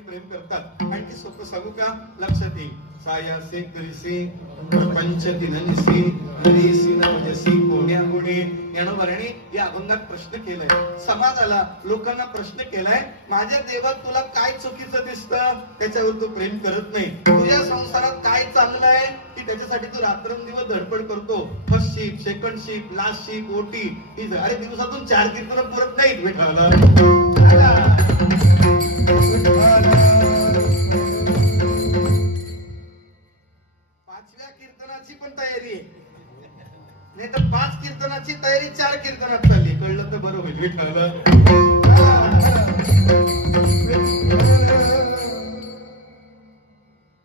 प्रेम करतात आणखी सोपं सांगू का लक्षात येईल सायासे करीसे पंचदिननिसी नदीसी नवजसी कोण्या गुणे यानं वर्णी या अभंगात प्रश्न केलाय समाजाला लोकांना प्रश्न केलाय माझ्या देवात तुला काय चुकीचं दिसतं त्याच्यावर तू प्रेम करत नाही तुझ्या संसारात काय चांगलं आहे की त्याच्यासाठी तू रात्रंदिवस धडपड करतो first ship second ship last ship ओटी अरे दिवसातून 4 कीर्तन पुरत नाहीत भेटायला कीर्तनाची पण तयारी आहे नाही तर 5 कीर्तनाची तयारी 4 कीर्तनात चालली कळलं तर बरं होईल विठ्ठल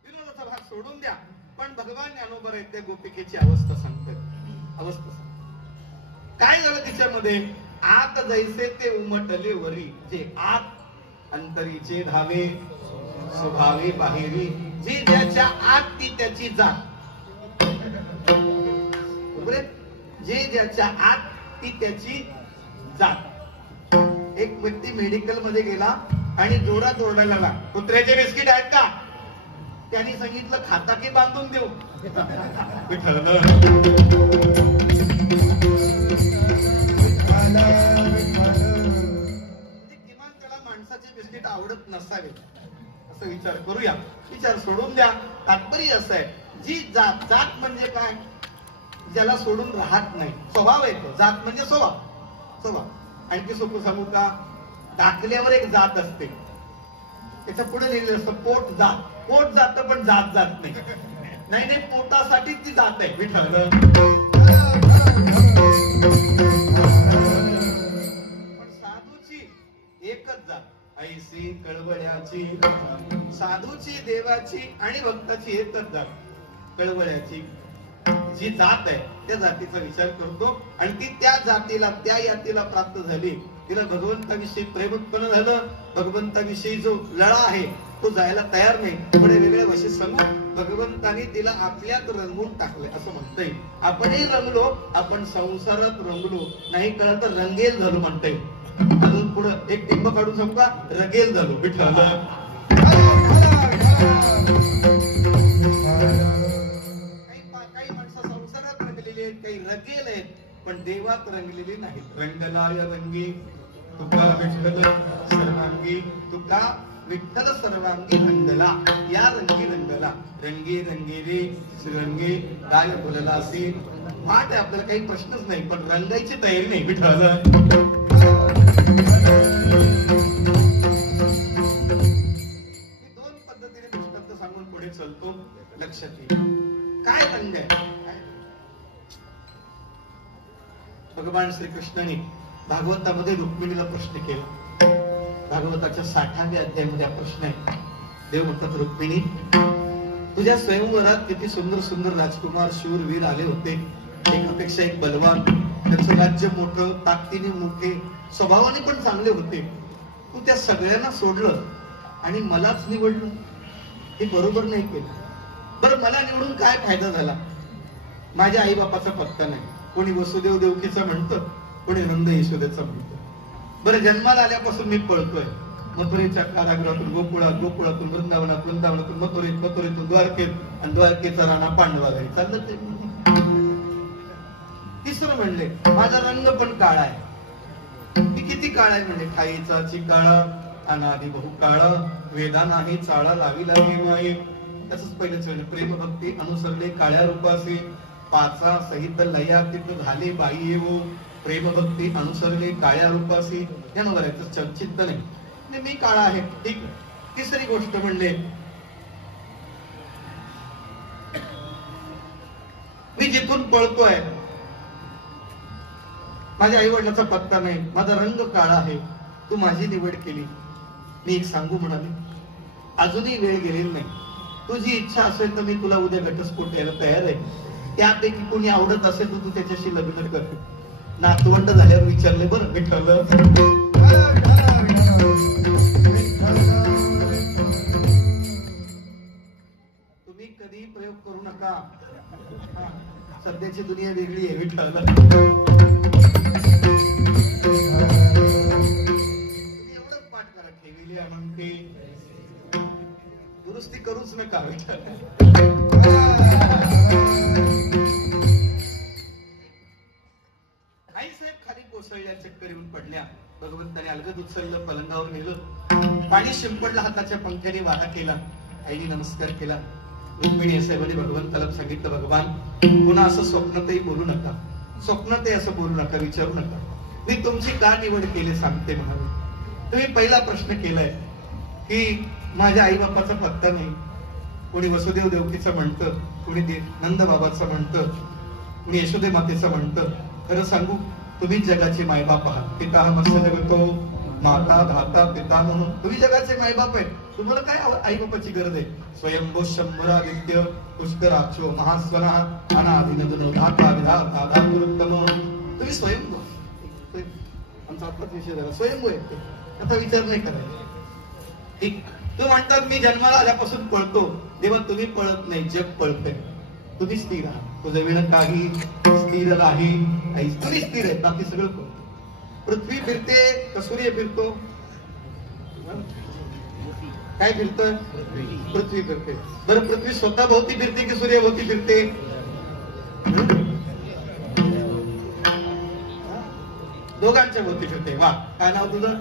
विनोदाचा भाग सोडून द्या पण भगवान ज्ञानोबा आहेत त्या गोपिकेची अवस्था सांगतात अवस्था काय झालं तिच्यामध्ये आत जैसे ते उमटले वरी जे आत अंतरीचे धावे स्वभावे बाहेरी जी ज्याच्या आत ती त्याची जात जे ज्याच्या आत ती त्याची जात एक व्यक्ती मेडिकल मध्ये गेला आणि जोरात ओरडायला लागला कुत्र्याचे बिस्किट आहेत का त्यांनी सांगितलं खाता की बांधून देऊ किमान त्याला माणसाचे बिस्किट आवडत नसावे असं विचार करूया विचार सोडून द्या तात्पर्य असं आहे जी जात जात म्हणजे काय ज्याला सोडून राहत नाही स्वभाव येतो जात म्हणजे स्वभाव आणखी सोपं सांगू का दाखल्यावर एक जात असते त्याच्या पुढे लिहिलेलं असतं पोट जात पण जात नाही नाही पोटासाठी ती जात आहे विठ्ठल पण साधूची एकच जात ऐसी कळवळ्याची साधूची देवाची आणि भक्ताची एकच जात कळवळ्याची जी जात आहे त्या जातीचा विचार करतो आणि ती त्या जातीला त्या यातीला प्राप्त झाली तिला भगवंताविषयी प्रेम उत्पन्न झालं भगवंताविषयी जो लळा आहे तो जायला तयार नाही थोडे वेगळ्या वशी सांगून भगवंताने तिला आपल्यात रंगवून टाकले असं म्हणता येईल आपणही रंगलो आपण संसारात रंगलो नाही कळलं तर रंगेल झालो म्हणता येईल अजून पुढे एक टिंब काढून सांगू का रगेल झालो विठ्ठल काही रंगेल आहेत पण देवात रंगलेली नाही रंगला या रंगी तुका विठ्ठल सर्वांगी तुका विठ्ठल सर्वांगी रंगला या रंगी रंगला रंगी रंगेरी श्रीरंगी काय बोलला असेल पाठ आहे आपल्याला काही प्रश्नच नाही पण रंगायची तयारी नाही विठ्ठल दोन पद्धतीने दृष्टांत सांगून पुढे चलतो लक्षात येईल काय रंग आहे भगवान श्रीकृष्णाने भागवतामध्ये रुक्मिणीला प्रश्न केला भागवताच्या 60व्या अध्यायामध्ये हा प्रश्न आहे देव म्हणतात रुक्मिणी तुझ्या स्वयंवरात किती सुंदर सुंदर राजकुमार शूरवीर आले होते एकापेक्षा एक बलवान त्यांचं राज्य मोठं ताकदीने मोठे स्वभावाने पण चांगले होते तू त्या सगळ्यांना सोडलं आणि मलाच निवडलं हे बरोबर नाही केलं बरं मला निवडून काय फायदा झाला माझ्या आई बापाचा पत्ता नाही कोणी वसुदेव देवकीचं म्हणतं कोणी नंद यशोदेचं म्हणतं बरं जन्माला आल्यापासून मी पळतोय मथुरेच्या कारागृहातून गोकुळातून वृंदावनातून मथुरेतून द्वारकेत आणि द्वारकेचा राणा पांडवाला चाललं ते तिसरं म्हणले माझा रंग पण काळा आहे मी किती काळा आहे म्हणले ठाईचा चिकाळा अनादि बहु काळा वेदा नाही चाळा लावी लावी माये तसंच पहिलेच प्रेम भक्ती अनुसरले काळ्या रूपासी पाचा सहित लया तिथ झाले बाई येवो प्रेम भक्ती अनुसरले काळ्या रूपासी यानं बरायचं चर्चित नाही मी काळा आहे ठीक तिसरी गोष्ट म्हणले मी जिथून पळतोय माझ्या आई वडिलाचा पत्ता नाही माझा रंग काळा आहे तू माझी निवड केली मी एक सांगू म्हणाले अजूनही वेळ गेलेली नाही तुझी इच्छा असेल तर मी तुला उद्या घटस्फोट यायला तयार आहे त्यापैकी कोणी आवडत असेल तर तू त्याच्याशी लग्न कर नातवंड झाल्यावर विचारले बरं विठ्ठल तुम्ही कधी प्रयोग करू नका सध्याची दुनिया वेगळी आहे विठ्ठल. एवढं पाठ करा ठेविली म्हणते दुरुस्ती करूच नका विठ्ठल. आई साहेब खाली कोसळल्या, चक्कर येऊन पडल्या. भगवंताने अलगद उचललं, पलंगावर नेलं, पाणी शिंपडलं, हाताच्या पंख्याने वाहा केला. आईने नमस्कार केला. रुक्मिणी साहेबांनी भगवंताला सांगितलं, भगवान पुन्हा असं स्वप्नातही बोलू नका, स्वप्नातही असं बोलू नका, विचारू नका. मी तुमची का निवड केली सांगते म्हणाले. तुम्ही पहिला प्रश्न केलाय की माझ्या आई बापाचा पत्ता नाही. कोणी वसुदेव देवकीचं म्हणतं, कोणी नंद बाबाचं म्हणतं, कोणी यशोदे मातेचं म्हणतं. खरं सांगू, तुम्हीच जगाचे मायबाप आहात. पिता मत्स्य जगतो माता धाता पिता म्हणून तुम्ही जगाचे मायबाप आहे. तुम्हाला काय आई बापाची गरज आहे? स्वयंभू शंभरादित्य पुष्कराक्षो महास्वना अनादिनदनो धाता विधाता धातुरुत्तम. तुम्ही स्वयंभू, आमचा आत्ताच विषय झाला, स्वयंभू आहे. आता विचार नाही करायचा. ठीक, तू म्हणतात मी जन्माला आल्यापासून पळतो. देवा तुम्ही पळत नाही, जग पळतंय. तुम्ही स्थिर आहात. तुझं विण काही स्थिर नाही. आई तुम्ही स्थिर आहे, बाकी सगळं पळतो. पृथ्वी फिरते का सूर्य फिरतो? काय फिरतोय? पृथ्वी फिरते. बरं पृथ्वी स्वतः भोवती फिरते की सूर्यभोवती फिरते? दोघांच्या भोवती फिरते. वा, काय नाव तुझं?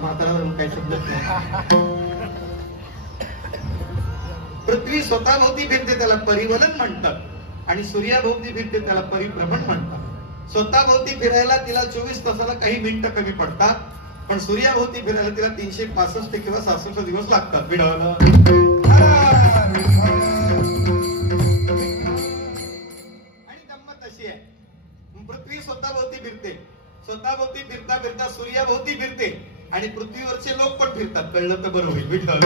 म्हातारा काय शब्द नाही. पृथ्वी स्वतः भोवती फिरते त्याला परिवलन म्हणतात, आणि सूर्याभोवती फिरते त्याला परिभ्रमण म्हणतात. स्वतः भोवती फिरायला तिला 24 तासाला काही मिनिटं कमी पडतात, पण सूर्याभोवती फिरायला तिला 365 किंवा 66 दिवस लागतात. विडावलं. आणि गंमत अशी आहे, पृथ्वी स्वतः भोवती फिरते, स्वतः भोवती फिरता फिरता सूर्याभोवती फिरते, आणि पृथ्वीवरचे लोक पण फिरतात. कळलं तर बरं होईल. विठ्ठल.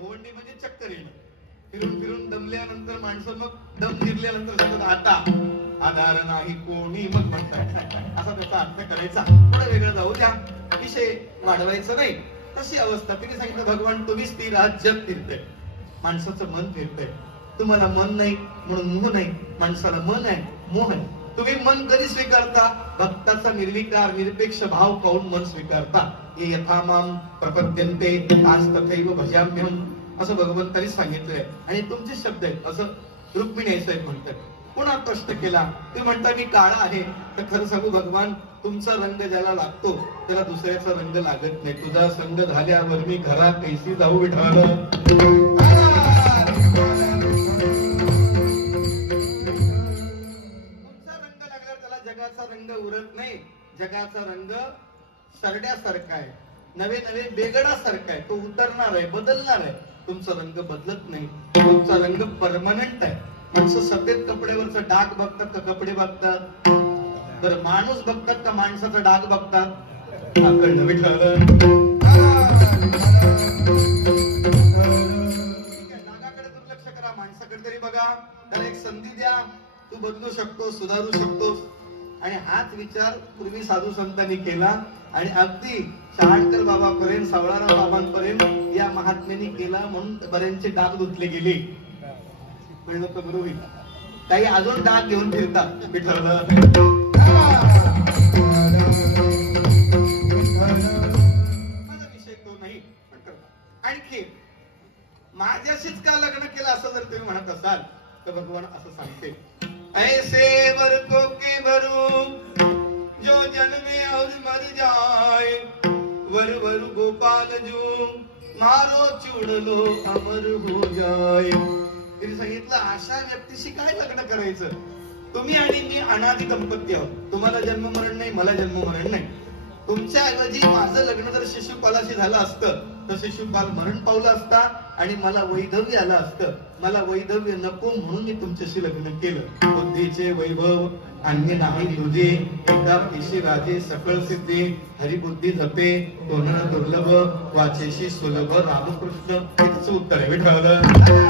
भोवंडी म्हणजे चक्कर येणं. फिरून फिरून दमल्यानंतर माणसं मग दम जिरल्यानंतर सांगतात आता आधार नाही कोणी, मग म्हणतात असा त्याचा अर्थ करायचा. थोडा वेगळं जाऊ द्या, विषय वाढवायचा नाही. तशी अवस्था तिने सांगितलं, भगवान तुम्ही स्थिर आहात, जग फिरतंय, माणसाचं मन फिरतंय. तुम्हाला मन नाही म्हणून मोह नाही, माणसाला मन आहे, मोह आहे. तुम्ही मन कधी स्वीकारता? भक्ताचा निर्विकार निरपेक्ष भाव पाहून मन स्वीकारता. ये यथा माम प्रपद्यन्ते तास तथैव भजाम्यहम्, असं भगवंतांनी सांगितलंय. आणि तुमचे शब्द आहेत असं रुक्मिणी साहेब म्हणतात. पुन्हा प्रश्न केला, तुम्ही म्हणता मी काळा आहे, तर खरं सांगू भगवान तुमचा रंग ज्याला लागतो त्याला दुसऱ्याचा रंग लागत नाही. तुझा संग झाल्यावर मी घरा कैसी जाऊ विठाला. जगाचा रंग उरत नाही. जगाचा रंग सरड्यासारखा आहे, नवे नवे बेगडासारखा आहे. तो उतरणार आहे, बदलणार आहे. तुमचा रंग बदलत नाही. तुमचा रंग परमनंट आहे. माणसं सफेद कपड्यावरचा डाग बघतात का कपडे बघतात? बरं माणूस बघतात का माणसाचा डाग बघतात? कळलं विठ्ठल. डागाकडे दुर्लक्ष करा, माणसाकडे तरी बघा. त्याला एक संधी द्या, तू बदलू शकतो, सुधारू शकतोस. आणि हाच विचार पूर्वी साधू संतांनी केला, आणि अगदी शहाणकर बाबापर्यंत, सावळाराव बाबांपर्यंत या महात्म्याने केला. म्हणून बऱ्यांचे डाग धुतले गेले. कळलं तर बरोबर. काही अजून डाग घेऊन फिरतात. विठ्ठल. विषय तो नाही, पण करतात. आणखी माझ्याशीच का लग्न केलं असं जर तुम्ही म्हणत असाल तर भगवान असं सांगते, ऐसे वर को के भरू जो जन्मे और मर जाए, वर वर गोपाल जो मारो चुडलो अमर हो जाए. तिने सांगितलं अशा व्यक्तीशी काय लग्न करायचं? तुम्ही आणि मी अनादि दंपत्य आहोत. तुम्हाला जन्म मरण नाही, मला जन्म मरण नाही. तुमच्या ऐवजी माझं लग्न जर शिशुपालाशी झालं असतं तर शिशुपाल मरण पावला असता आणि मला वैधव्य आलं असतं, मला वैधव्य नको म्हणून मी तुमच्याशी लग्न केलं. बुद्धीचे वैभव अन्य नाही तुझे, एका पिशी राजे सकळ सिद्धे, हरिबुद्धी जपे कोण दुर्लभ, वाचेशी सुलभ रामकृष्ण. हेच उत्तर आहे विठ्ठल.